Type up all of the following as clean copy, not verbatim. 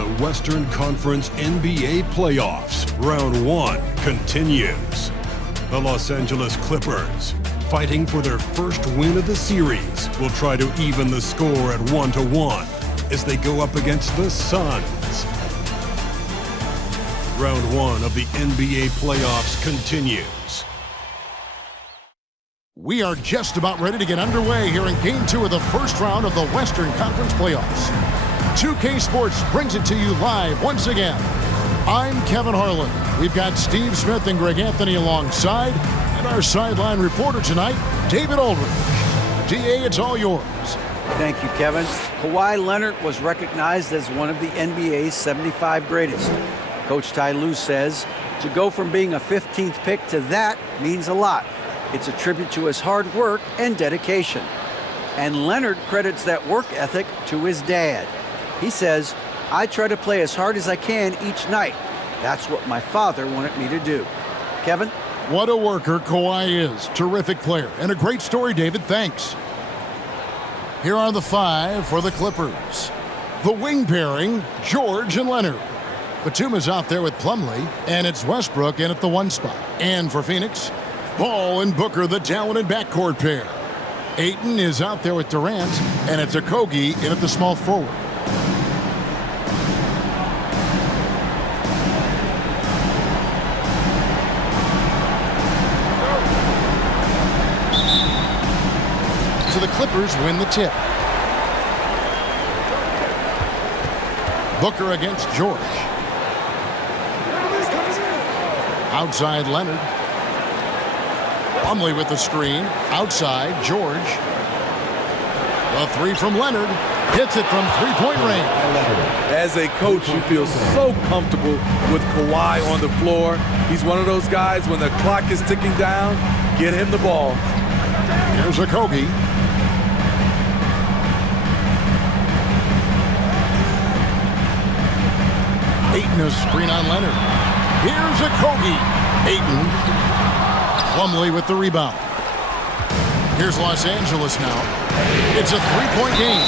The Western Conference NBA playoffs, round 1 continues. The Los Angeles Clippers, fighting for their first win of the series, will try to even the score at 1-1 as they go up against the Suns. Round 1 of the NBA playoffs continues. We are just about ready to get underway here in Game 2 of the first round of the Western Conference playoffs. 2K Sports brings it to you live once again. I'm Kevin Harlan. We've got Steve Smith and Greg Anthony alongside, and our sideline reporter tonight, David Aldridge. DA, it's all yours. Thank you, Kevin. Kawhi Leonard was recognized as one of the NBA's 75 greatest. Coach Ty Lue says to go from being a 15th pick to that means a lot. It's a tribute to his hard work and dedication. And Leonard credits that work ethic to his dad. He says, "I try to play as hard as I can each night. That's what my father wanted me to do." Kevin? What a worker Kawhi is. Terrific player. And a great story, David. Thanks. Here are the 5 for the Clippers. The wing pairing, George and Leonard. Batum is out there with Plumlee, and it's Westbrook in at the 1 spot. And for Phoenix, Ball and Booker, the talented backcourt pair. Ayton is out there with Durant, and it's Okogie in at the small forward. So the Clippers win the tip. Booker against George. Outside Leonard. Plumlee with the screen. Outside George. The 3 from Leonard. Hits it from three-point range. As a coach, you feel so comfortable with Kawhi on the floor. He's one of those guys, when the clock is ticking down, get him the ball. Here's Okogie. Ayton a screen on Leonard. Here's Okogie. Ayton. Plumlee with the rebound. Here's Los Angeles now. It's a 3-point game.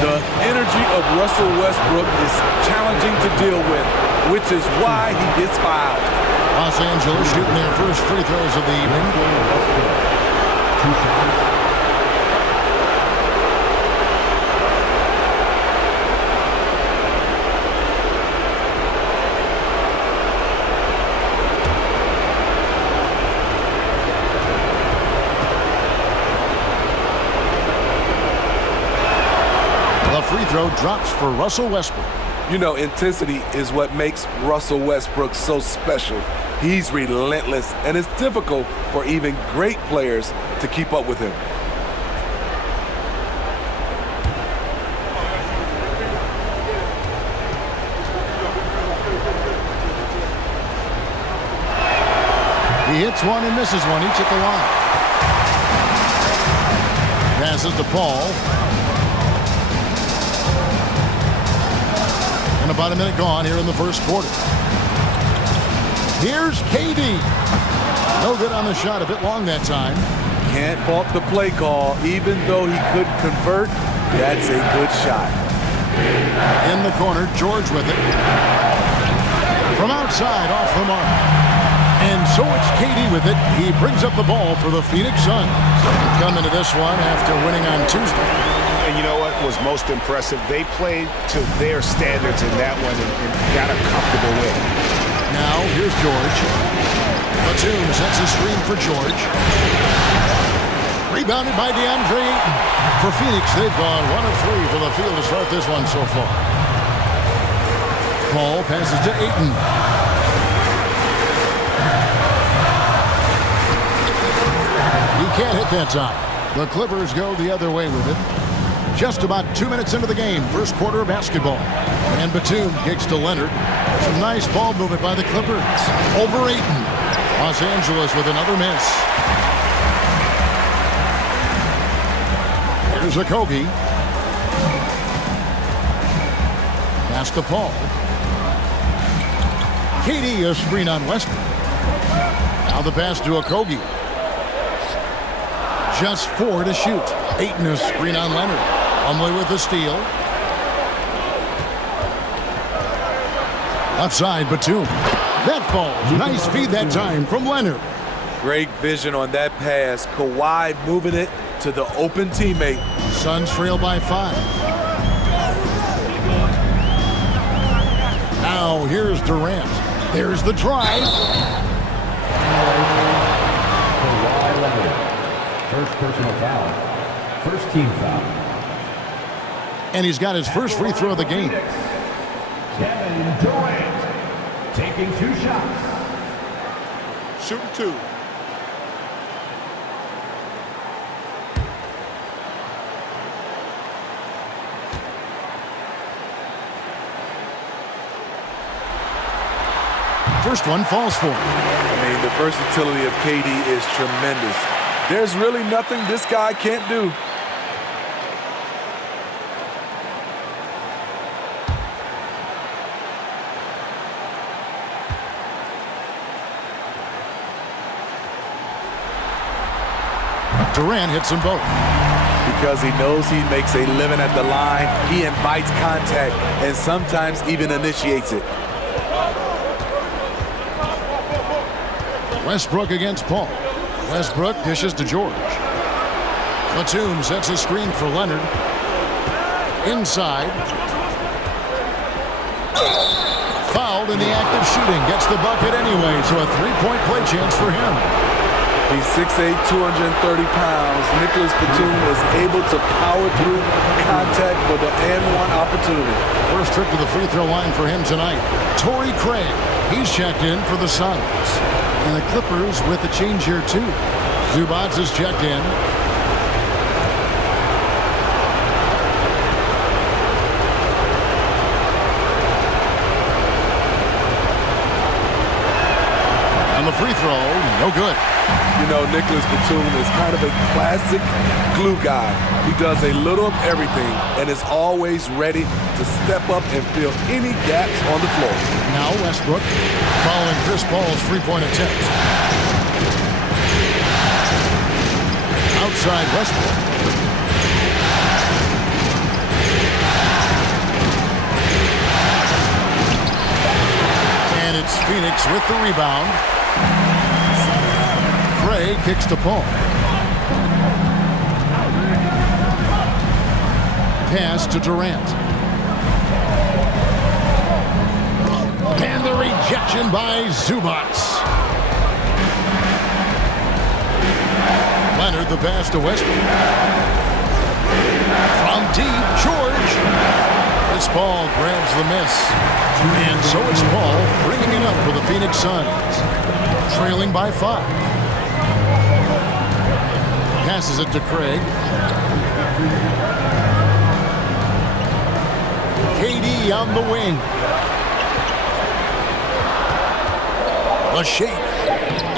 The energy of Russell Westbrook is challenging to deal with, which is why he gets fouled. Los Angeles shooting their first free throws of the evening. 2 shots. Free throw drops for Russell Westbrook. You know, intensity is what makes Russell Westbrook so special. He's relentless, and it's difficult for even great players to keep up with him. He hits one and misses one, each at the line. Passes to Paul. And about a minute gone here in the first quarter. Here's KD. No good on the shot, a bit long that time. Can't fault the play call. Even though he couldn't convert, that's a good shot. In the corner, George with it. From outside, off the mark. And so it's KD with it. He brings up the ball for the Phoenix Suns. Come into this one after winning on Tuesday. And you know what was most impressive? They played to their standards in that one and got a comfortable win. Now, here's George. Batum sets a screen for George. Rebounded by DeAndre Ayton. For Phoenix, they've gone 1 of 3 for the field to start this one so far. Paul passes to Ayton. He can't hit that time. The Clippers go the other way with it. Just about 2 minutes into the game, first quarter of basketball. And Batum kicks to Leonard. Some nice ball movement by the Clippers. Over Ayton. Los Angeles with another miss. Here's Okogie. Pass to Paul. KD a screen on Westbrook. Now the pass to Okogie. Just 4 to shoot. Ayton a screen on Leonard. Plumlee with the steal. Outside, Batum. That falls. Nice feed that time from Leonard. Great vision on that pass. Kawhi moving it to the open teammate. Suns trail by 5. Now here's Durant. There's the drive. Kawhi Leonard. First personal foul. First team foul. And he's got his first free throw of the game. Kevin Durant taking 2 shots. Shooting 2. First one falls for him. I mean, the versatility of KD is tremendous. There's really nothing this guy can't do. Durant hits them both. Because he knows he makes a living at the line, he invites contact and sometimes even initiates it. Westbrook against Paul. Westbrook dishes to George. Batum sets a screen for Leonard. Inside. Fouled in the act of shooting. Gets the bucket anyway, so a three-point play chance for him. He's 6'8", 230 pounds. Nicholas Batum is able to power through contact for the and-one opportunity. First trip to the free throw line for him tonight. Torrey Craig. He's checked in for the Suns. And the Clippers with a change here, too. Zubac is checked in. And the free throw, no good. You know, Nicholas Batum is kind of a classic glue guy. He does a little of everything and is always ready to step up and fill any gaps on the floor. Now Westbrook following Chris Paul's three-point attempt. Outside Westbrook. And it's Phoenix with the rebound. Craig kicks to Paul. Pass to Durant. And the rejection by Zubac. Leonard the pass to Westbrook. From deep, George. Chris Paul grabs the miss. And so it's Paul bringing it up for the Phoenix Suns. Trailing by 5. Passes it to Craig. KD on the wing. A shake.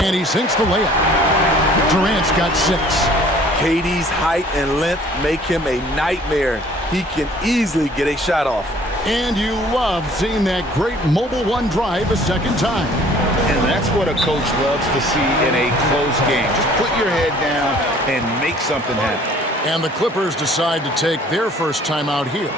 And he sinks the layup. Durant's got 6. KD's height and length make him a nightmare. He can easily get a shot off. And you love seeing that great mobile one drive a second time. And that's what a coach loves to see in a close game. Just put your head down and make something happen. And the Clippers decide to take their first time out here.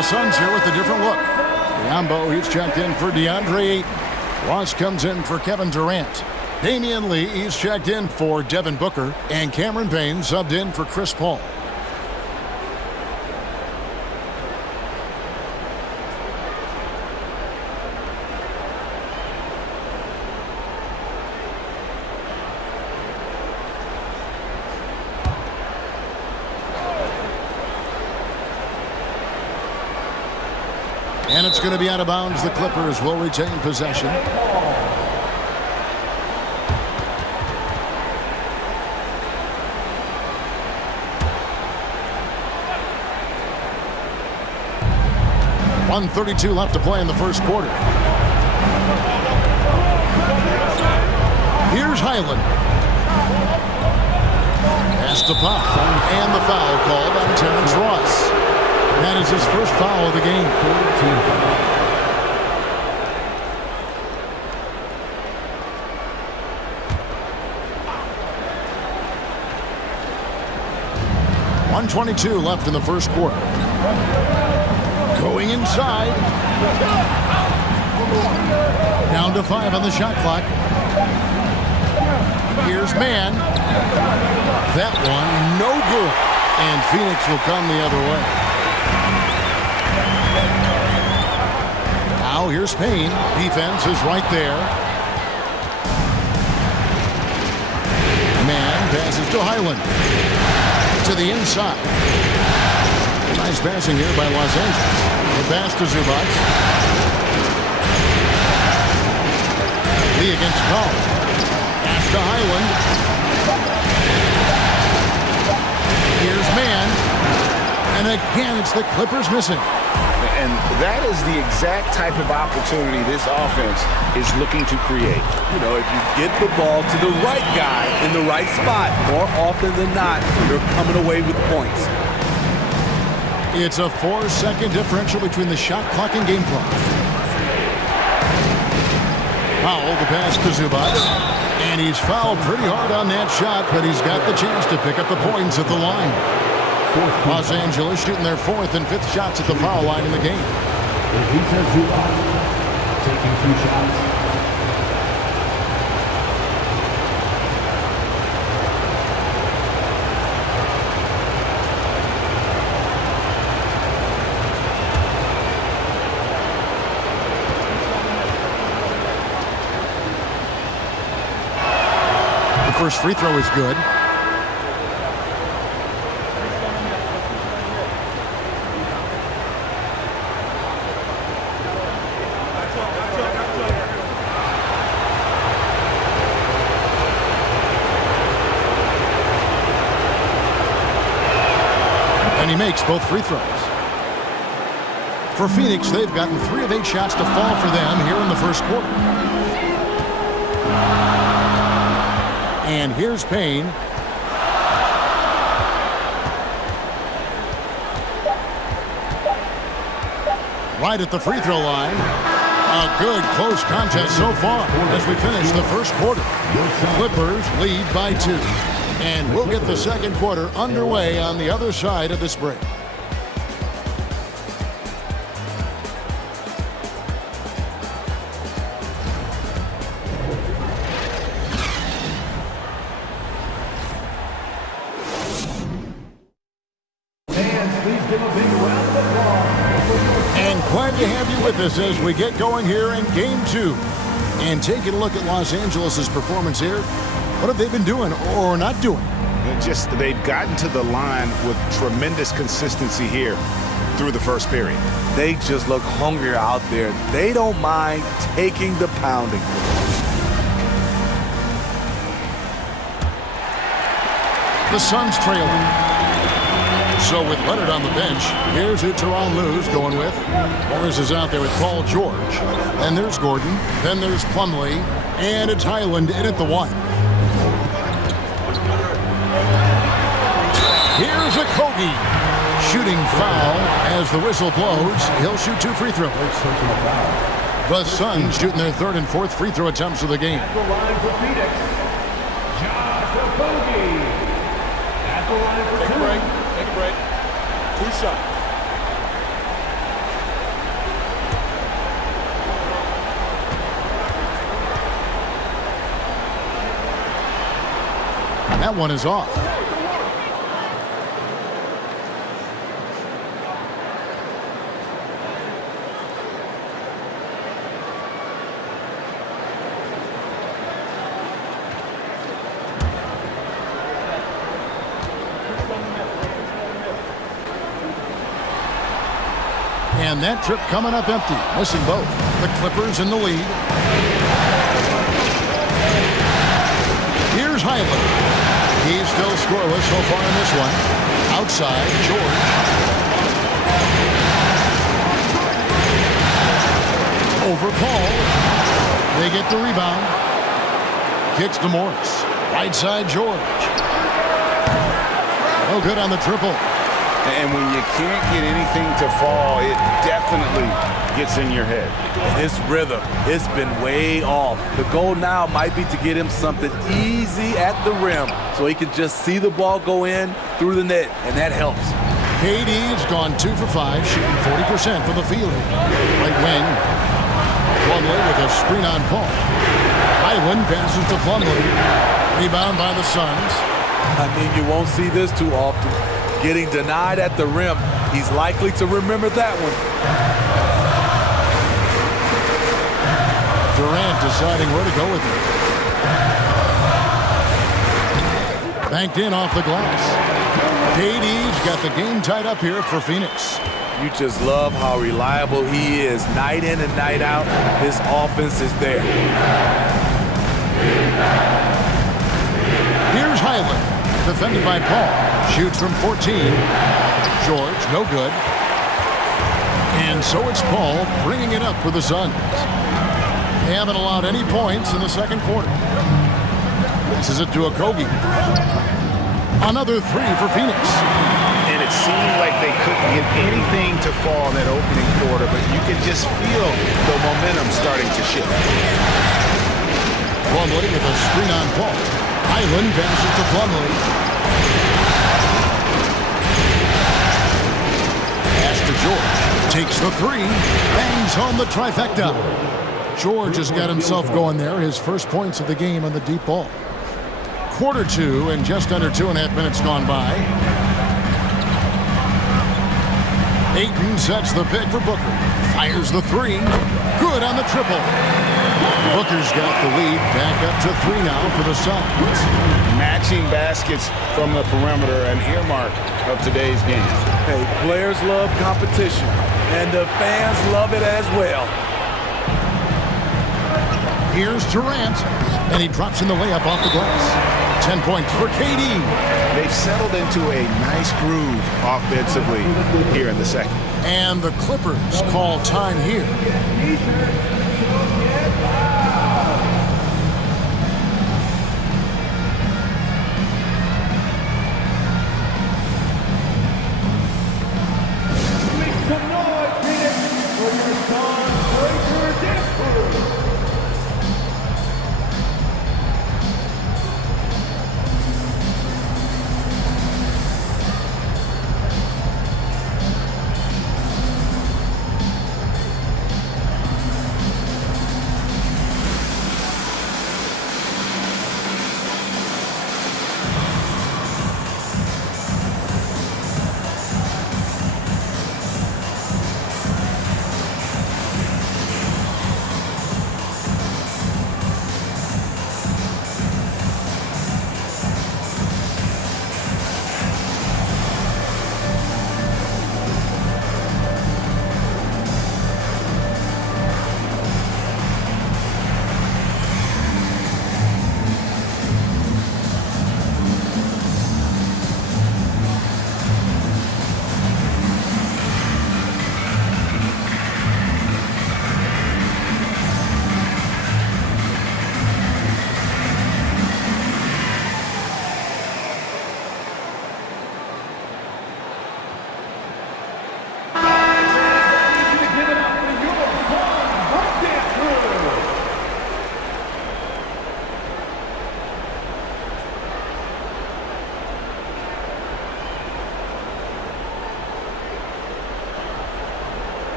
the Suns here with a different look. Biyombo, he's checked in for DeAndre Ayton. Ross comes in for Kevin Durant. Damian Lee, he's checked in for Devin Booker. And Cameron Payne subbed in for Chris Paul. And it's going to be out of bounds. The Clippers will retain possession. .132 left to play in the first quarter. Here's Highland. Pass to Pop. And the foul called on Terrence Ross. That is his first foul of the game. 1:22 left in the first quarter. Going inside. Down to 5 on the shot clock. Here's Mann. That one, no good. And Phoenix will come the other way. Now here's Payne. Defense is right there. Mann passes to Highland. To the inside. Nice passing here by Los Angeles. The pass to Zubac. Lee against Paul. Pass to Highland. Here's Mann. And again, it's the Clippers missing. And that is the exact type of opportunity this offense is looking to create. You know, if you get the ball to the right guy in the right spot, more often than not, you're coming away with points. It's a 4-second differential between the shot clock and game clock. Powell, the pass to Zubac. And he's fouled pretty hard on that shot, but he's got the chance to pick up the points at the line. Los Angeles shooting their 4th and 5th shots at the foul line in the game. Ivica Zubac taking 2 shots. The first free throw is good. He makes both free throws. For Phoenix, they've gotten 3 of 8 shots to fall for them here in the first quarter. And here's Payne. Right at the free throw line. A good close contest so far as we finish the first quarter. Clippers lead by 2. And we'll get the second quarter underway on the other side of this break. And glad to have you with us as we get going here in Game 2. And taking a look at Los Angeles' performance here. What have they been doing or not doing? They've gotten to the line with tremendous consistency here through the first period. They just look hungrier out there. They don't mind taking the pounding. The Suns trailing. So with Leonard on the bench, here's who Tyronn Lue's going with. Morris is out there with Paul George. Then there's Gordon. Then there's Plumlee. And it's Highland in at the 1. Here's a Kogi. Shooting foul as the whistle blows. He'll shoot 2 free throws. The Suns shooting their 3rd and 4th free throw attempts of the game. At the line for Phoenix, Josh Okogie. At the line for 2. Take a break. 2 shots. That one is off. And that trip coming up empty, missing both. The Clippers in the lead. Here's Highland. He's still scoreless so far in this one. Outside, George. Over Paul. They get the rebound. Kicks to Morris. Right side, George. No good on the triple. And when you can't get anything to fall, it definitely gets in your head. And his rhythm, it's been way off. The goal now might be to get him something easy at the rim so he can just see the ball go in through the net, and that helps. KD's gone 2 for 5, shooting 40% from the field. Right wing. Plumlee with a screen on Paul. Highland passes to Plumlee. Rebound by the Suns. I mean, you won't see this too often. Getting denied at the rim, he's likely to remember that one. Durant deciding where to go with it. Banked in off the glass. KD's got the game tied up here for Phoenix. You just love how reliable he is. Night in and night out, his offense is there. Here's Highland, defended by Paul. Shoots from 14. George, no good. And so it's Paul bringing it up for the Suns. They haven't allowed any points in the second quarter. Passes it to Okogie. Another 3 for Phoenix. And it seemed like they couldn't get anything to fall in that opening quarter, but you can just feel the momentum starting to shift. Plumlee with a screen on Paul. Highland passes to Plumlee. George takes the 3, bangs home the trifecta. George has got himself going there, his first points of the game on the deep ball. Quarter 2 and just under 2.5 minutes gone by. Ayton sets the pick for Booker. Fires the 3. Good on the triple. Booker's got the lead back up to 3 now for the Suns. Matching baskets from the perimeter, an earmark of today's game. Hey, players love competition, and the fans love it as well. Here's Durant, and he drops in the layup off the glass. 10 points for KD. They've settled into a nice groove offensively here in the second. And the Clippers call time here.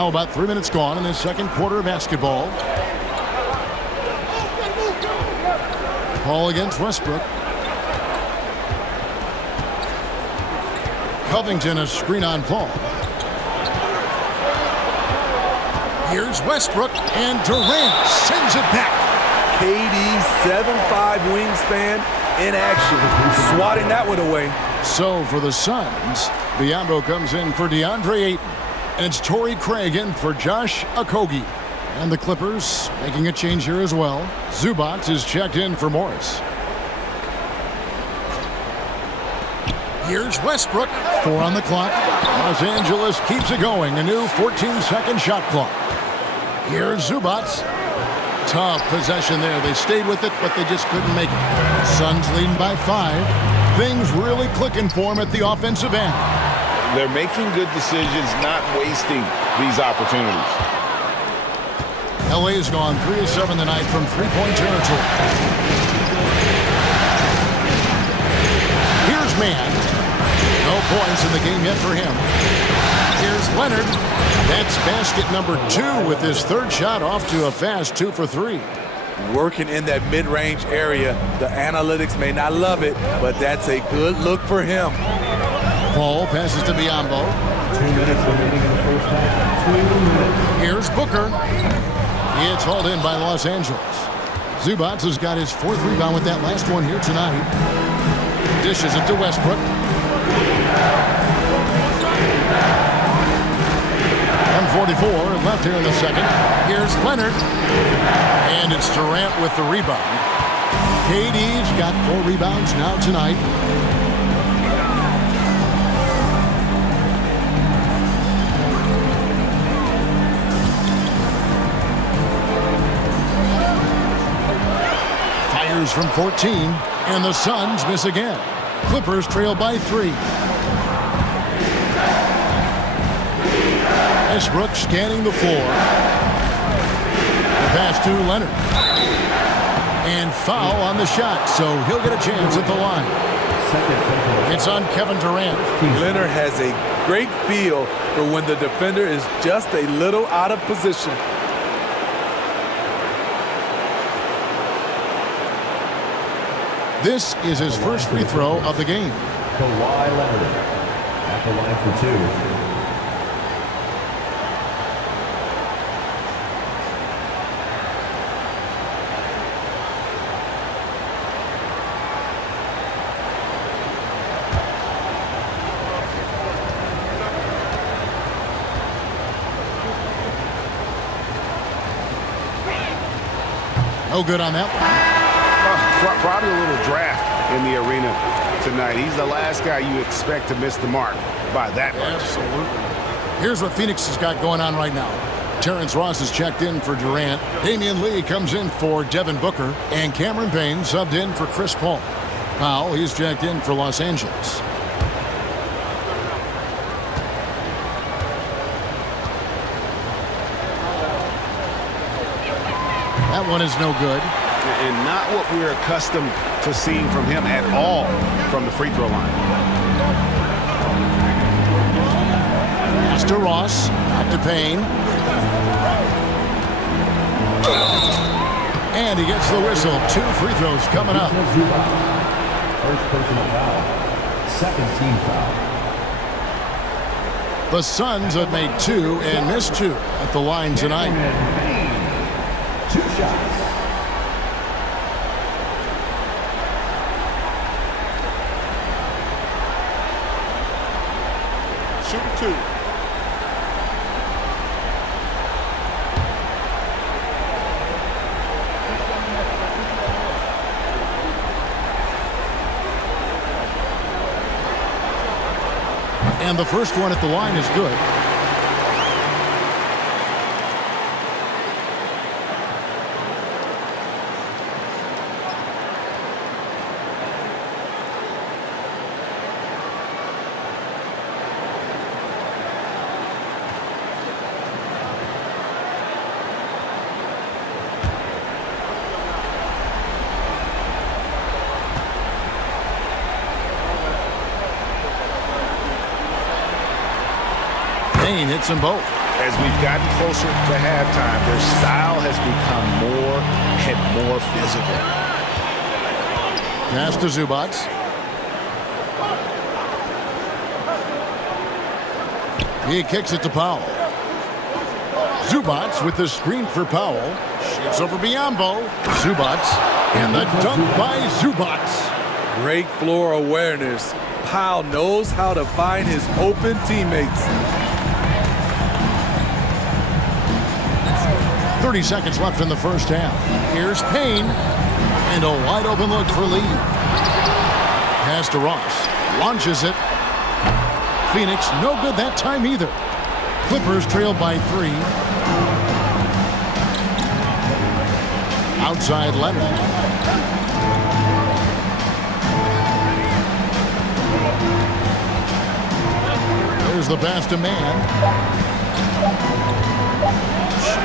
Now about 3 minutes gone in the second quarter of basketball. Paul against Westbrook. Covington a screen on Paul. Here's Westbrook, and Durant sends it back. KD's 7'5" wingspan in action, swatting that one away. So for the Suns, Biyombo comes in for DeAndre Ayton. And it's Torrey Craig in for Josh Okogie. And the Clippers making a change here as well. Zubac is checked in for Morris. Here's Westbrook. 4 on the clock. Los Angeles keeps it going. A new 14-second shot clock. Here's Zubac. Tough possession there. They stayed with it, but they just couldn't make it. Suns leading by 5. Things really clicking for them at the offensive end. They're making good decisions, not wasting these opportunities. LA's gone 3 of 7 tonight from three-point territory. Here's Mann. No points in the game yet for him. Here's Leonard. That's basket number 2 with his third shot off to a fast 2 for 3. Working in that mid-range area. The analytics may not love it, but that's a good look for him. Paul passes to Biyombo. 2 minutes remaining in the first half. 2 minutes. Here's Booker. It's hauled in by Los Angeles. Zubac has got his 4th rebound with that last one here tonight. Dishes it to Westbrook. 1:44 left here in the second. Here's Leonard. And it's Durant with the rebound. KD's got 4 rebounds now tonight. Fires from 14, and the Suns miss again. Clippers trail by 3. Westbrook scanning the floor. The pass to Leonard. And foul on the shot, so he'll get a chance at the line. It's on Kevin Durant. Leonard has a great feel for when the defender is just a little out of position. This is his first free throw of the game. Kawhi Leonard at the line for 2. No good on that one. Probably a little draft in the arena tonight. He's the last guy you expect to miss the mark by that much. Absolutely. Here's what Phoenix has got going on right now. Terrence Ross is checked in for Durant. Damian Lee comes in for Devin Booker. And Cameron Payne subbed in for Chris Paul. Powell, he's checked in for Los Angeles. That one is no good. And not what we're accustomed to seeing from him at all from the free throw line. Pass to Ross, back to Payne. And he gets the whistle. 2 free throws coming up. First personal foul. Second team foul. The Suns have made 2 and missed 2 at the line tonight. 2 shots. Shooting 2. And the first one at the line is good. Payne hits them both. As we've gotten closer to halftime, their style has become more and more physical. Pass to Zubac. He kicks it to Powell. Zubac with the screen for Powell. Shoots over Biyombo. Zubac. And the dunk by Zubac. Great floor awareness. Powell knows how to find his open teammates. 30 seconds left in the first half. Here's Payne. And a wide open look for Lee. Pass to Ross. Launches it. Phoenix no good that time either. Clippers trail by 3. Outside Leonard. There's the pass to Man.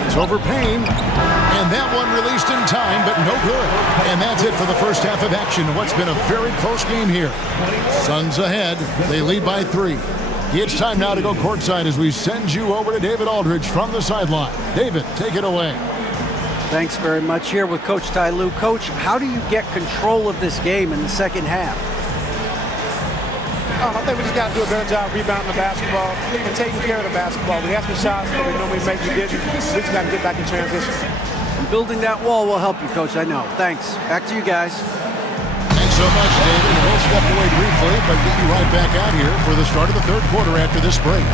It's over Payne. And that one released in time, but no good. And that's it for the first half of action. What's been a very close game here. Suns ahead. They lead by 3. It's time now to go courtside as we send you over to David Aldridge from the sideline. David, take it away. Thanks very much. Here with Coach Ty Lue. Coach, how do you get control of this game in the second half? I think we just got to do a better job rebounding the basketball and taking care of the basketball. We have some shots that we normally make, we didn't. We just got to get back in transition. And building that wall will help you, Coach, I know. Thanks. Back to you guys. Thanks so much, David. We'll step away briefly, but get you right back out here for the start of the third quarter after this break.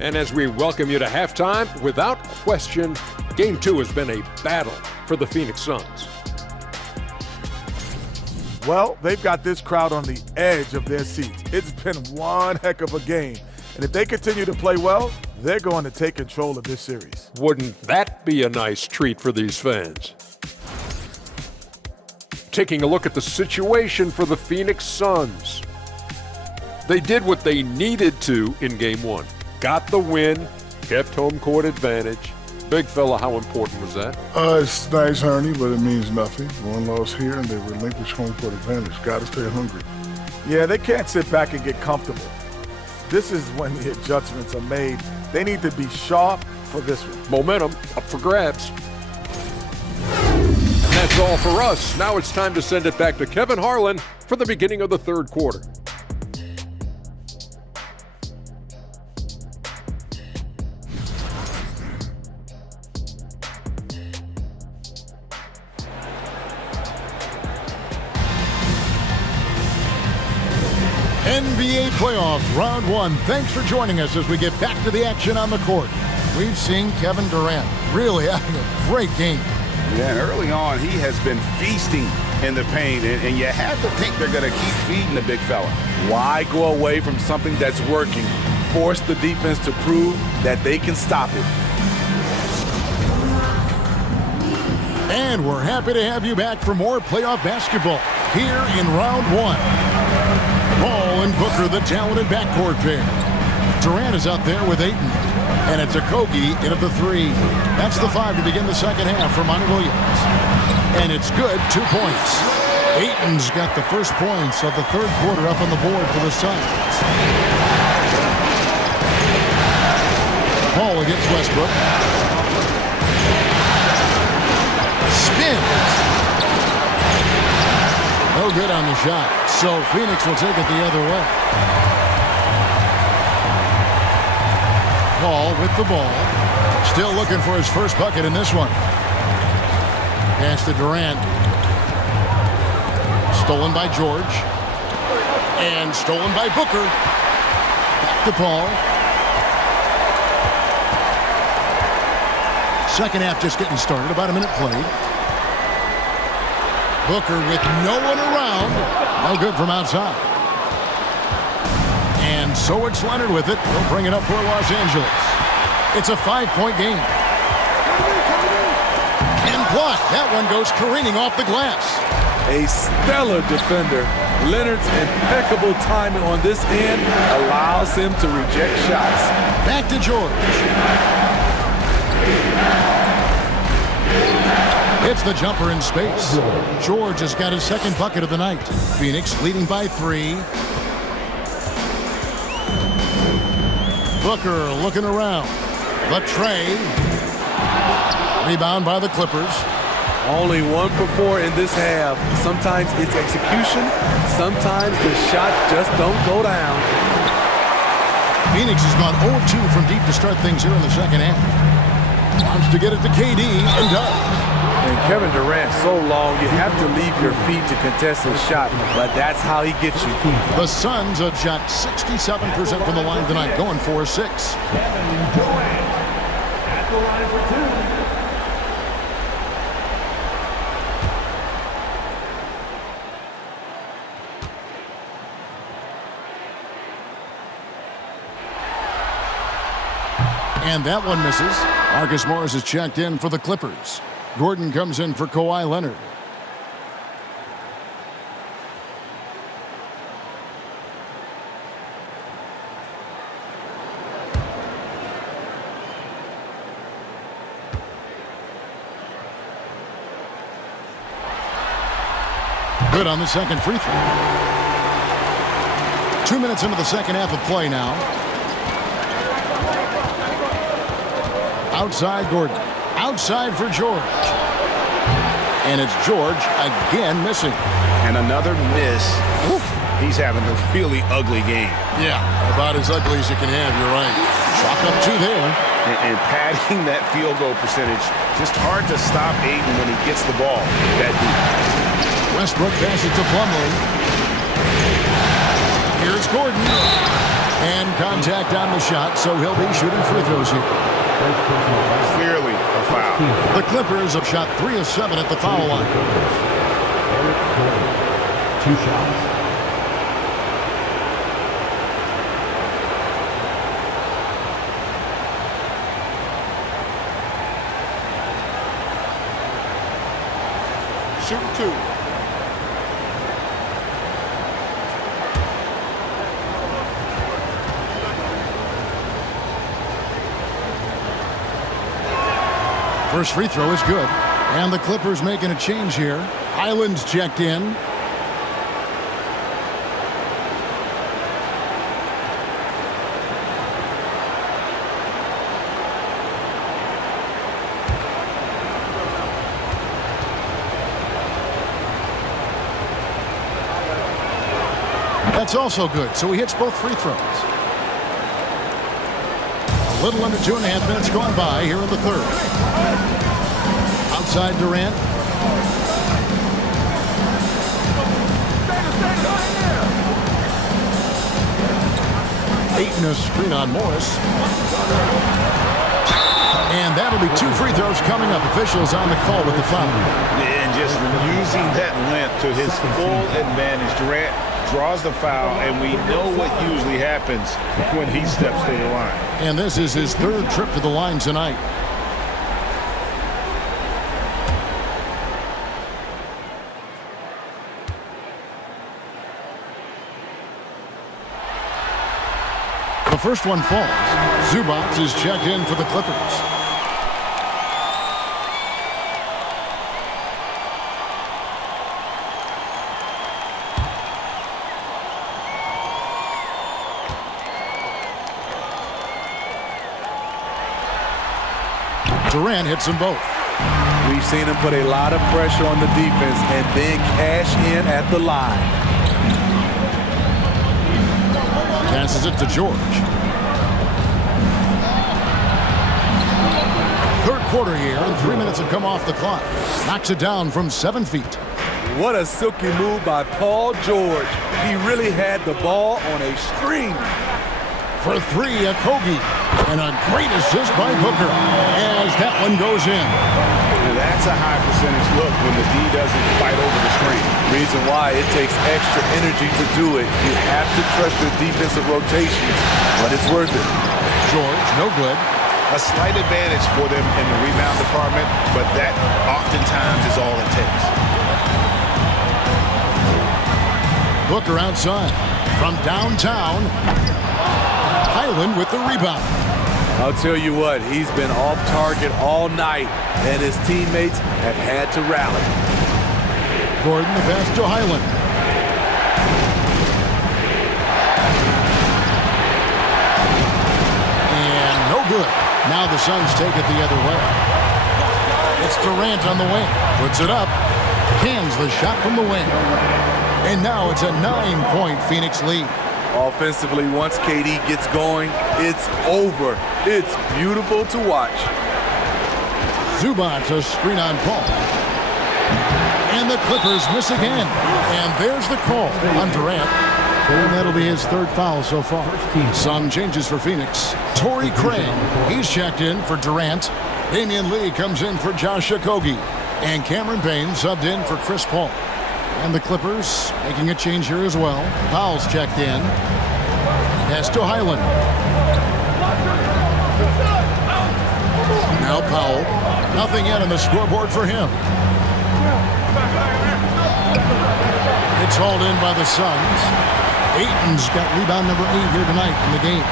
And as we welcome you to halftime, without question, Game 2 has been a battle for the Phoenix Suns. Well, they've got this crowd on the edge of their seats. It's been one heck of a game. And if they continue to play well, they're going to take control of this series. Wouldn't that be a nice treat for these fans? Taking a look at the situation for the Phoenix Suns. They did what they needed to in Game 1. Got the win, kept home court advantage. Big fella, how important was that? It's nice, Ernie, but it means nothing. One loss here, and they relinquish home court advantage. Got to stay hungry. Yeah, they can't sit back and get comfortable. This is when the adjustments are made. They need to be sharp for this one. Momentum up for grabs. And that's all for us. Now it's time to send it back to Kevin Harlan for the beginning of the third quarter. NBA playoffs, round 1. Thanks for joining us as we get back to the action on the court. We've seen Kevin Durant really having a great game. Yeah, and early on, he has been feasting in the paint, and you have to think they're going to keep feeding the big fella. Why go away from something that's working? Force the defense to prove that they can stop it. And we're happy to have you back for more playoff basketball here in round 1. Ball and Booker, the talented backcourt pair. Durant is out there with Ayton. And it's Okogie in at the 3. That's the 5 to begin the second half for Monty Williams. And it's good, 2 points. Ayton's got the first points of the third quarter up on the board for the Suns. Paul against Westbrook. Spins. No good on the shot. So Phoenix will take it the other way. Paul with the ball. Still looking for his first bucket in this one. Pass to Durant. Stolen by George. And stolen by Booker. Back to Paul. Second half just getting started. About a minute played. Booker with no one around. No good from outside. And so it's Leonard with it. He'll bring it up for Los Angeles. It's a 5-point game. And blocked. That one goes careening off the glass. A stellar defender. Leonard's impeccable timing on this end allows him to reject shots. Back to George. Hits the jumper in space. George has got his second bucket of the night. Phoenix leading by 3. Booker looking around. The tray. Rebound by the Clippers. Only 1 for 4 in this half. Sometimes it's execution. Sometimes the shots just don't go down. Phoenix has gone 0-2 from deep to start things here in the second half. Wants to get it to KD and does. And Kevin Durant so long, you have to leave your feet to contest his shot, but that's how he gets you. The Suns have shot 67% from the line tonight, going 4-6. Kevin Durant at the line for 2. And that one misses. Marcus Morris is checked in for the Clippers. Gordon comes in for Kawhi Leonard. Good on the second free throw. 2 minutes into the second half of play now. Outside Gordon. Outside for George. And it's George again missing. And another miss. Oof. He's having a really ugly game. Yeah, about as ugly as you can have, you're right. Chalk up 2 there. And padding that field goal percentage. Just hard to stop Ayton when he gets the ball that deep. Westbrook passes to Plumlee. Here's Gordon. And contact on the shot, so he'll be shooting free throws here. Clearly a foul. The Clippers have shot 3 of 7 at the foul line. 2 shots. Shoot 2. First free throw is good. And the Clippers making a change here. Highland's checked in. That's also good, so he hits both free throws. A little under 2.5 minutes gone by here in the third. Outside Durant. Ayton a screen on Morris. And that'll be 2 free throws coming up. Officials on the call with the foul. And just using that length to his full advantage. Durant draws the foul, and we know what usually happens when he steps to the line. And this is his 3rd trip to the line tonight. The first one falls. Zubac is checked in for the Clippers. Durant hits them both. We've seen him put a lot of pressure on the defense and then cash in at the line. Passes it to George. Third quarter here, and 3 minutes have come off the clock. Knocks it down from 7 feet. What a silky move by Paul George. He really had the ball on a string. For three, Okogie. And a great assist by Booker as that one goes in. That's a high percentage look when the D doesn't fight over the screen. Reason why it takes extra energy to do it. You have to trust your defensive rotations, but it's worth it. George, no good. A slight advantage for them in the rebound department, but that oftentimes is all it takes. Booker outside. From downtown, Highland with the rebound. I'll tell you what, he's been off target all night, and his teammates have had to rally. Gordon, the pass to Highland. And no good. Now the Suns take it the other way. It's Durant on the wing. Puts it up. Hands the shot from the wing. And now it's a 9-point Phoenix lead. Offensively, once KD gets going, it's over. It's beautiful to watch. Zubac a screen on Paul. And the Clippers miss again. And there's the call on Durant. And that'll be his third foul so far. Some changes for Phoenix. Torrey Craig, he's checked in for Durant. Damian Lee comes in for Josh Okogie. And Cameron Payne subbed in for Chris Paul. And the Clippers making a change here as well. Powell's checked in. Pass to Highland. Now Powell. Nothing yet on the scoreboard for him. It's hauled in by the Suns. Ayton's got rebound number 8 here tonight in the game.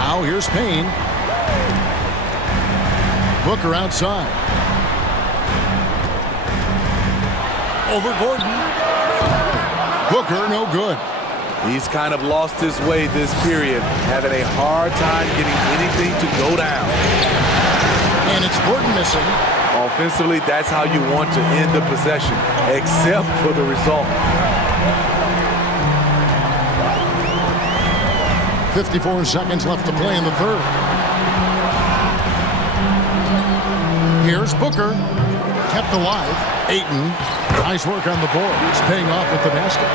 Now here's Payne. Booker outside. Over Gordon. Booker, no good. He's kind of lost his way this period, having a hard time getting anything to go down. And it's Gordon missing. Offensively, that's how you want to end the possession, except for the result. 54 seconds left to play in the third. Here's Booker. Kept alive. Ayton. Nice work on the board. It's paying off with the basket.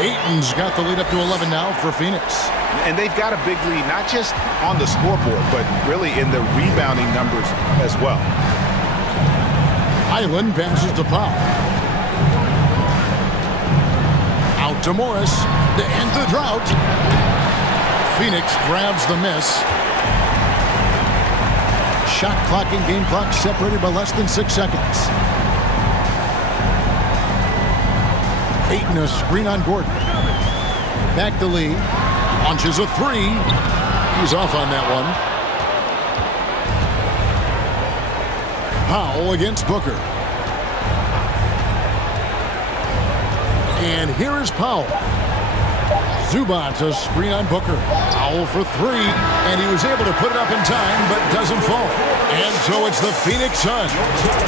Ayton's got the lead up to 11 now for Phoenix. And they've got a big lead, not just on the scoreboard, but really in the rebounding numbers as well. Highland passes to Powell. Out to Morris to end the drought. Phoenix grabs the miss. Shot clock and game clock separated by less than 6 seconds. Ayton a screen on Gordon. Back to Lee. Launches a three. He's off on that one. Powell against Booker. And here is Powell. Zubac a screen on Booker. Powell for three. And he was able to put it up in time, but doesn't fall. And so it's the Phoenix Suns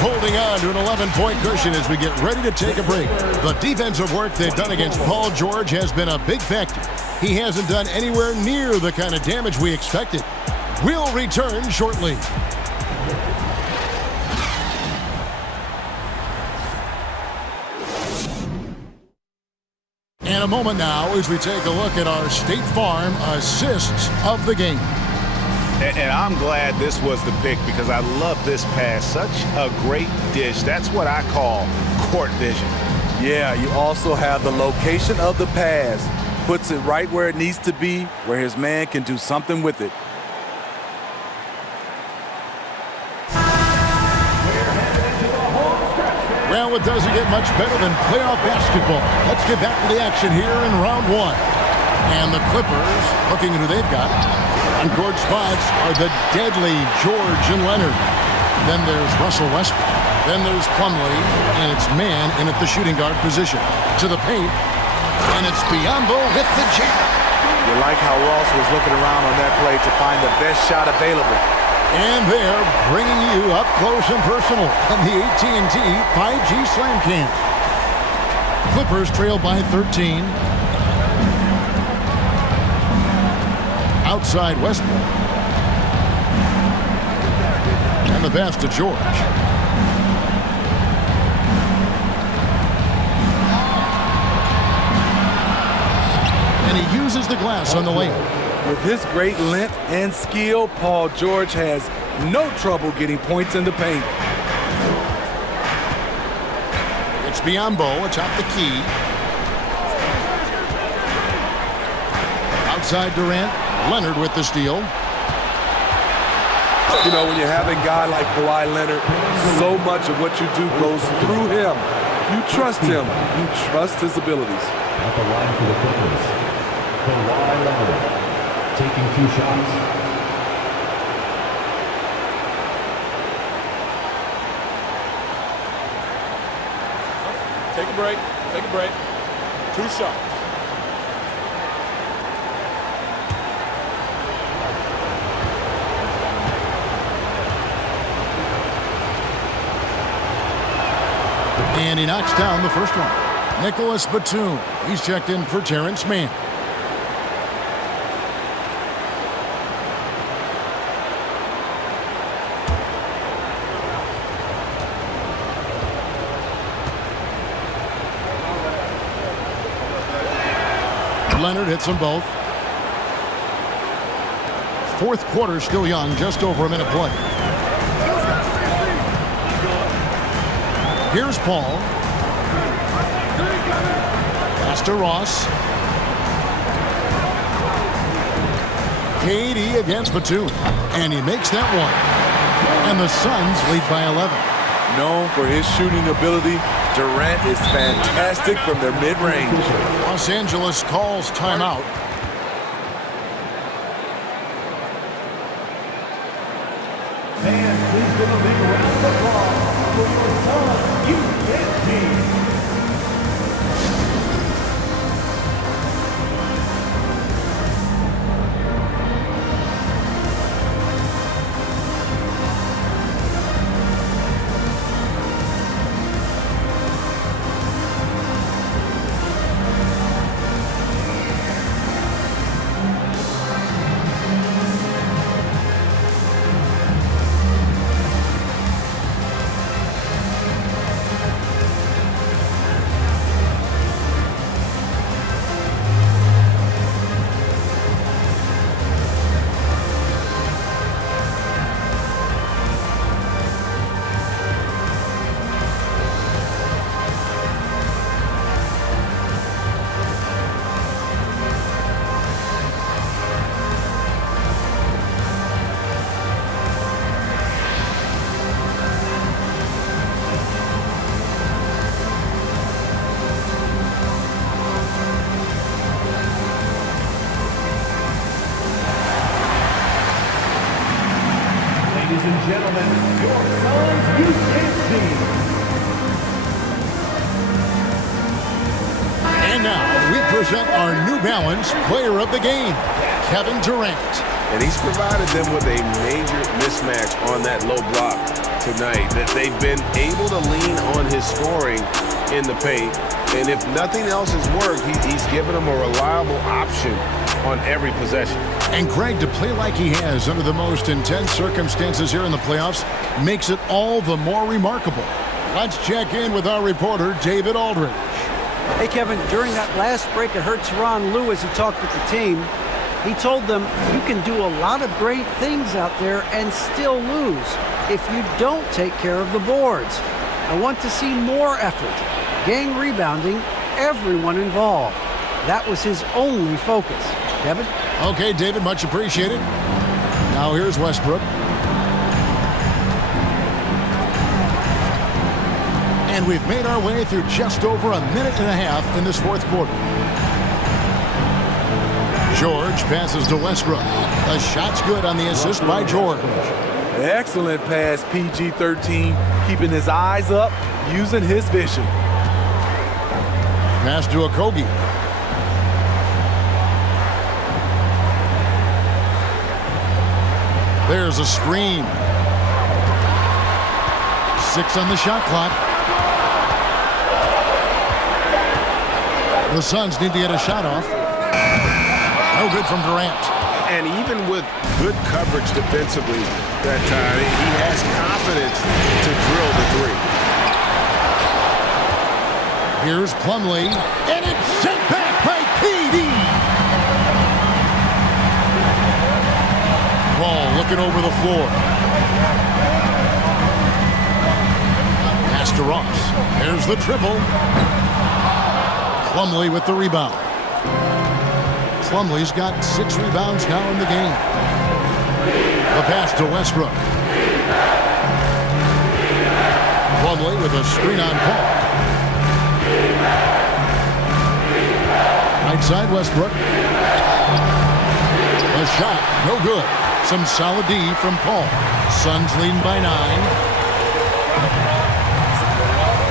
holding on to an 11-point cushion as we get ready to take a break. The defensive work they've done against Paul George has been a big factor. He hasn't done anywhere near the kind of damage we expected. We'll return shortly. In a moment now as we take a look at our State Farm assists of the game. And I'm glad this was the pick because I love this pass. Such a great dish. That's what I call court vision. Yeah, you also have the location of the pass. Puts it right where it needs to be, where his man can do something with it. Well, it doesn't get much better than playoff basketball. Let's get back to the action here in round one. And the Clippers, looking at who they've got, on court spots are the deadly George and Leonard. Then there's Russell Westbrook. Then there's Plumlee, and it's man in at the shooting guard position. To the paint, and it's Biyombo with the jam. You like how Ross was looking around on that play to find the best shot available. And they're bringing you up close and personal on the AT&T 5G Slam Cam. Clippers trail by 13. Outside Westbrook. And the pass to George. And he uses the glass on the lane. With his great length and skill, Paul George has no trouble getting points in the paint. It's Biyombo atop the key. Outside Durant, Leonard with the steal. You know, when you have a guy like Kawhi Leonard, so much of what you do goes through him. You trust him. You trust his abilities. At the line for the Clippers, Kawhi Leonard taking 2 shots. Take a break. Take a break. 2 shots. And he knocks down the first one. Nicholas Batum. He's checked in for Terrence Mann. Leonard hits them both. Fourth quarter still young, just over a minute play. Here's Paul. Pass to Ross. KD against Batum. And he makes that one. And the Suns lead by 11. Known for his shooting ability, Durant is fantastic from their mid-range. Los Angeles calls timeout. Fans, please give a big round of applause for your Suns youth team. Ladies and gentlemen, your Suns youth team. And now we present our New Balance Player of the Game, Kevin Durant. And he's provided them with a major mismatch on that low block tonight, that they've been able to lean on his scoring in the paint. And if nothing else has worked, he's given them a reliable option on every possession. And Greg, to play like he has under the most intense circumstances here in the playoffs makes it all the more remarkable. Let's check in with our reporter, David Aldridge. Hey, Kevin, during that last break, I heard Tyronn Lue as he talked with the team. He told them, you can do a lot of great things out there and still lose if you don't take care of the boards. I want to see more effort, gang rebounding, everyone involved. That was his only focus. Kevin? Okay, David, much appreciated. Now here's Westbrook. And we've made our way through just over a minute and a half in this fourth quarter. George passes to Westbrook. The shot's good on the assist by George. Excellent pass, PG-13, keeping his eyes up, using his vision. Pass to Okogie. There's a screen. 6 on the shot clock. The Suns need to get a shot off. No good from Durant. And even with good coverage defensively that time, he has confidence to drill the three. Here's Plumlee, and it's sent back by KD. Ball looking over the floor. Pass to Ross. There's the triple. Plumlee with the rebound. Plumlee's got 6 rebounds now in the game. The pass to Westbrook. Plumlee with a screen on Paul. Right side Westbrook. A shot, no good. Some solid D from Paul. Suns leading by 9.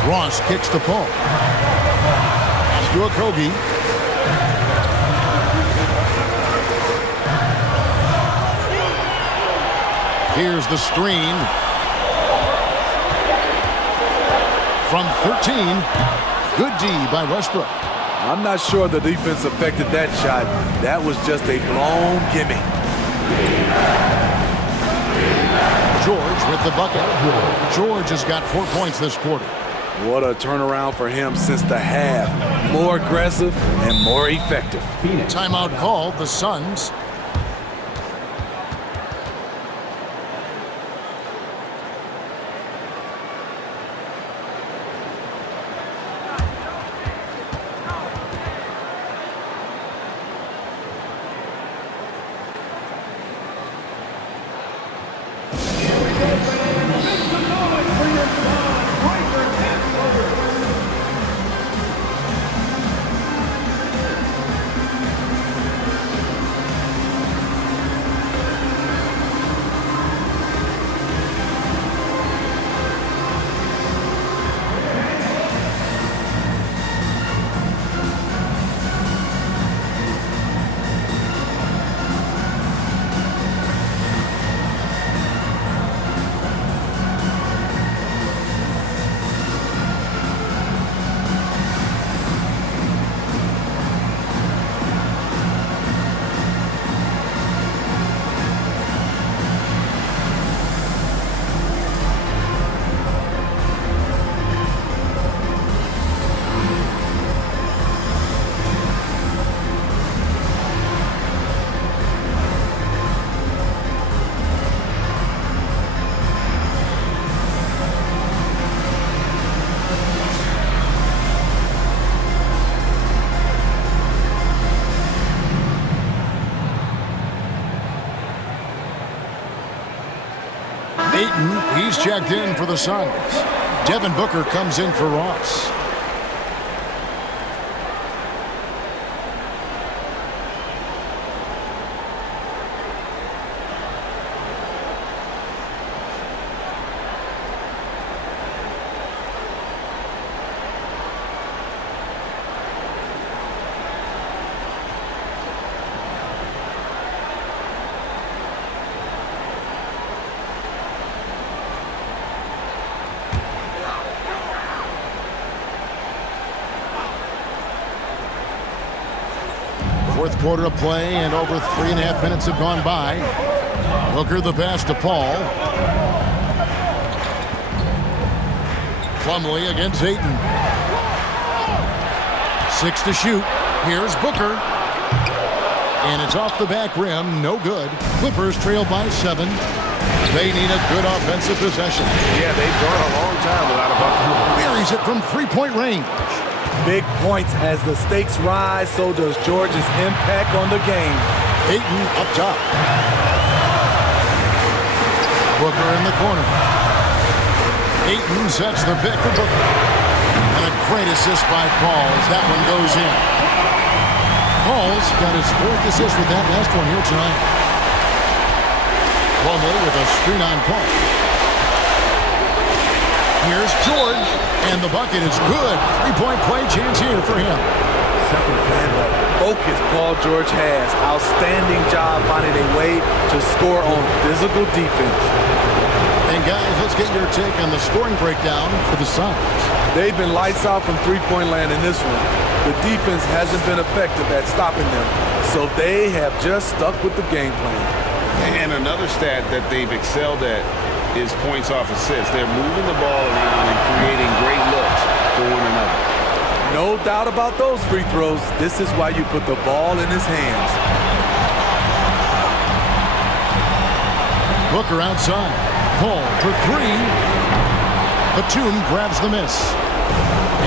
Ross kicks to Paul. Pass to Okogie. Here's the screen. From 13. Good D by Westbrook. I'm not sure the defense affected that shot. That was just a blown gimme. George with the bucket. George has got 4 points this quarter. What a turnaround for him since the half. More aggressive and more effective. Timeout called, the Suns. He's checked in for the Suns. Devin Booker comes in for Ross. Fourth quarter of play, and over 3.5 minutes have gone by. Booker the pass to Paul. Plumlee against Ayton. 6 to shoot. Here's Booker. And it's off the back rim. No good. Clippers trail by 7. They need a good offensive possession. Yeah, they've gone a long time without a bucket. Buries it from 3-point range. Big points as the stakes rise, so does George's impact on the game. Ayton up top. Booker in the corner. Ayton sets the pick for Booker. And a great assist by Paul as that one goes in. Paul's got his 4th assist with that last one here tonight. Plumlee with a screen on Paul. Here's George, and the bucket is good. 3-point play chance here for him. And the focus Paul George has. Outstanding job finding a way to score on physical defense. And guys, let's get your take on the scoring breakdown for the Suns. They've been lights out from three-point land in this one. The defense hasn't been effective at stopping them, so they have just stuck with the game plan. And another stat that they've excelled at is points off assists. They're moving the ball around and creating great looks for one another. No doubt about those free throws. This is why you put the ball in his hands. Booker outside. Paul for three. Batum grabs the miss.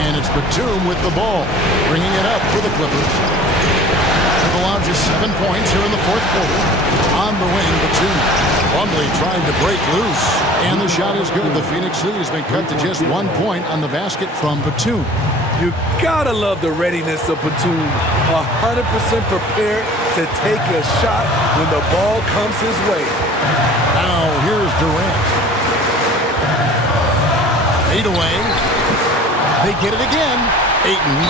And it's Batum with the ball, bringing it up for the Clippers. They've allowed just 7 points here in the fourth quarter. On the wing, Batum. Plumlee trying to break loose. And the shot is good. The Phoenix lead has been cut to just 1 point on the basket from Batum. You gotta love the readiness of Batum. 100% prepared to take a shot when the ball comes his way. Now here's Durant. Fade away. They get it again. Ayton.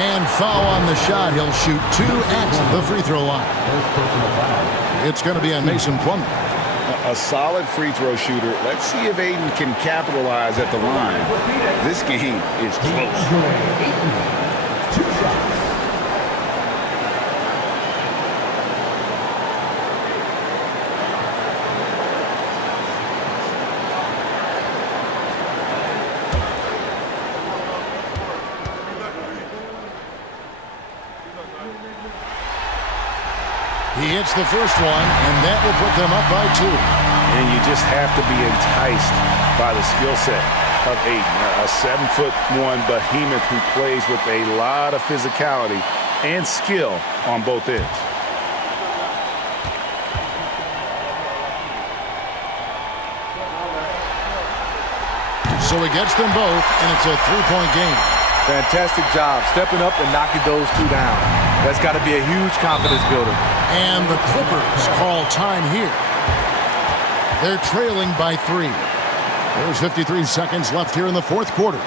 And foul on the shot. He'll shoot 2 at the free throw line. It's going to be on Mason Plumlee. A solid free throw shooter. Let's see if Ayton can capitalize at the line. This game is close. 2 shots. He hits the first one, and that will put them up by 2. And you just have to be enticed by the skill set of Ayton. A 7'1" behemoth who plays with a lot of physicality and skill on both ends. So he gets them both, and it's a 3-point game. Fantastic job stepping up and knocking those 2 down. That's got to be a huge confidence builder. And the Clippers call time here. They're trailing by 3. There's 53 seconds left here in the fourth quarter.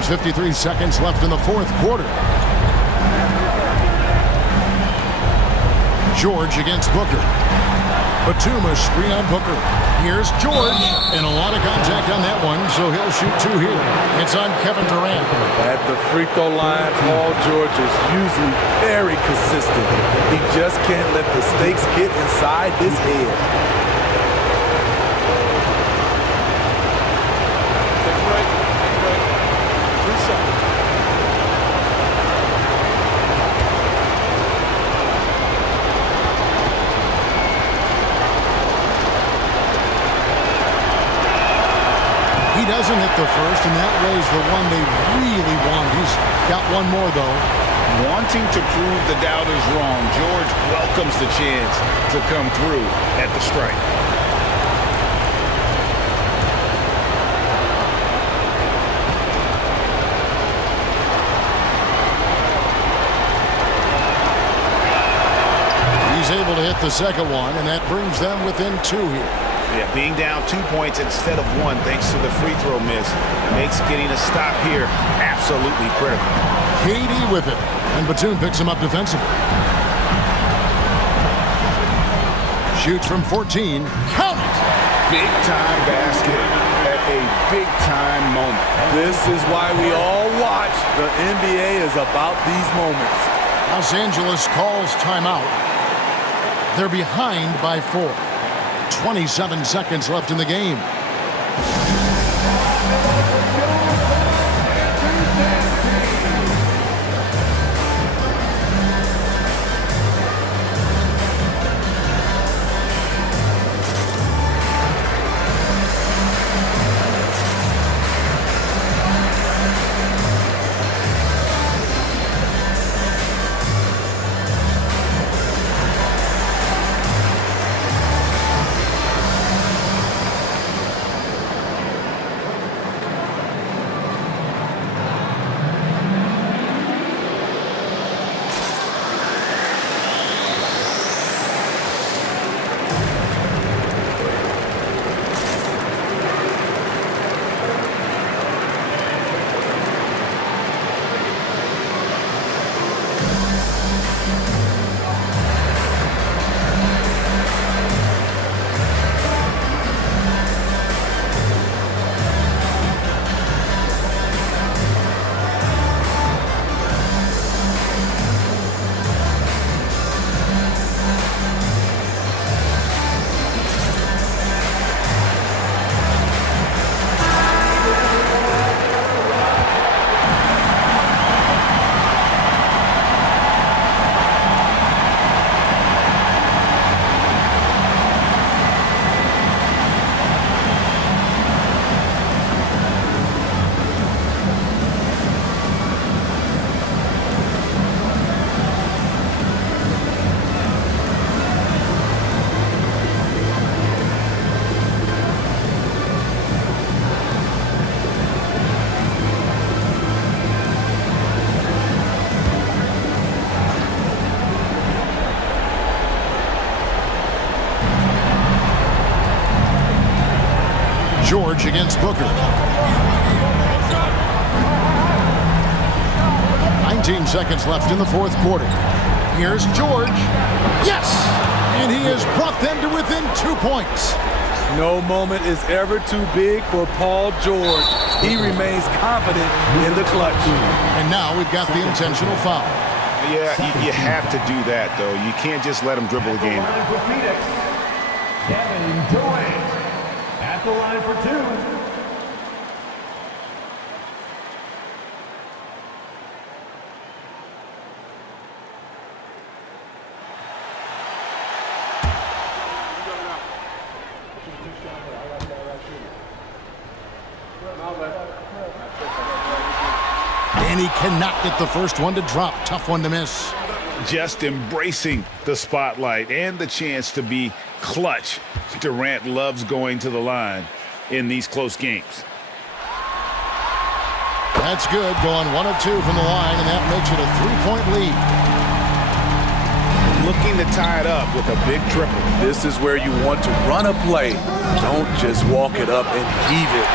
There's 53 seconds left in the fourth quarter. George against Booker. Batum screen on Booker. Here's George, and a lot of contact on that one, so he'll shoot 2 here. It's on Kevin Durant. At the free throw line, Paul George is usually very consistent. He just can't let the stakes get inside his head. He doesn't hit the first, and that was the one they really wanted. He's got one more, though. Wanting to prove the doubters wrong, George welcomes the chance to come through at the strike. He's able to hit the second one, and that brings them within 2 here. Yeah, being down 2 points instead of 1 thanks to the free throw miss makes getting a stop here absolutely critical. Katie with it, and Batum picks him up defensively. Shoots from 14. Count it! Big-time basket at a big-time moment. This is why we all watch. The NBA is about these moments. Los Angeles calls timeout. They're behind by 4. 27 seconds left in the game. George against Booker. 19 seconds left in the fourth quarter. Here's George. Yes! And he has brought them to within 2 points. No moment is ever too big for Paul George. He remains confident in the clutch. And now we've got the intentional foul. Yeah, you have to do that, though. You can't just let him dribble the game. For Phoenix, Kevin Durant at the line for 2. And he cannot get the first one to drop. Tough one to miss. Just embracing the spotlight and the chance to be clutch. Durant loves going to the line in these close games. That's good, going 1 of 2 from the line, and that makes it a 3-point lead. Looking to tie it up with a big triple. This is where you want to run a play. Don't just walk it up and heave it.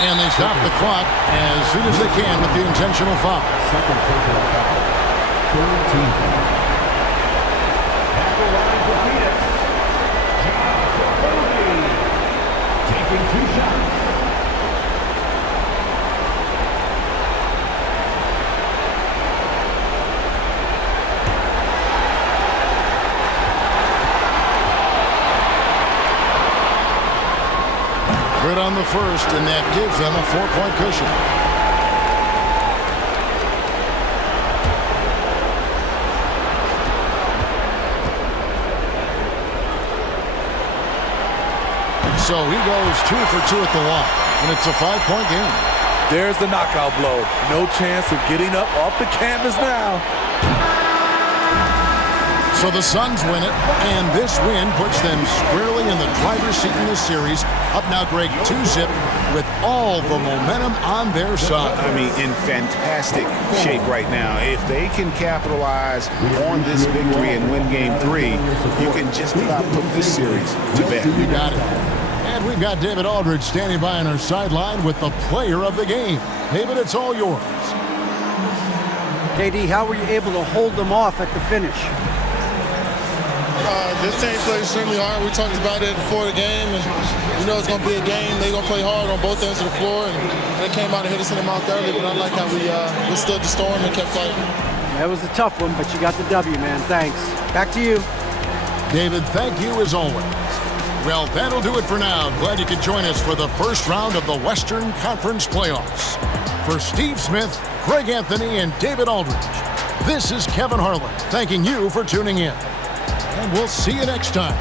And they stop the clock as soon as they can with the intentional foul. Second personal foul. 13th. At the line for Phoenix, John taking 2 shots. Good on the first, and that gives them a 4-point cushion. So he goes 2 for 2 at the line. and it's a 5-point game. There's the knockout blow. No chance of getting up off the canvas now. So the Suns win it, and this win puts them squarely in the driver's seat in this series. Up now, Greg, 2-zip with all the momentum on their side. I mean, in fantastic shape right now. If they can capitalize on this victory and win Game 3, you can just about put this series to bed. You got it. And we've got David Aldridge standing by on our sideline with the player of the game. David, it's all yours. KD, how were you able to hold them off at the finish? This team plays extremely hard. We talked about it before the game, and we know it's going to be a game. They're going to play hard on both ends of the floor, and they came out and hit us in the mouth early, but I like how we withstood the storm and kept fighting. That was a tough one, but you got the W, man. Thanks. Back to you. David, thank you as always. Well, that'll do it for now. Glad you could join us for the first round of the Western Conference Playoffs. For Steve Smith, Greg Anthony, and David Aldridge, this is Kevin Harlan thanking you for tuning in. And we'll see you next time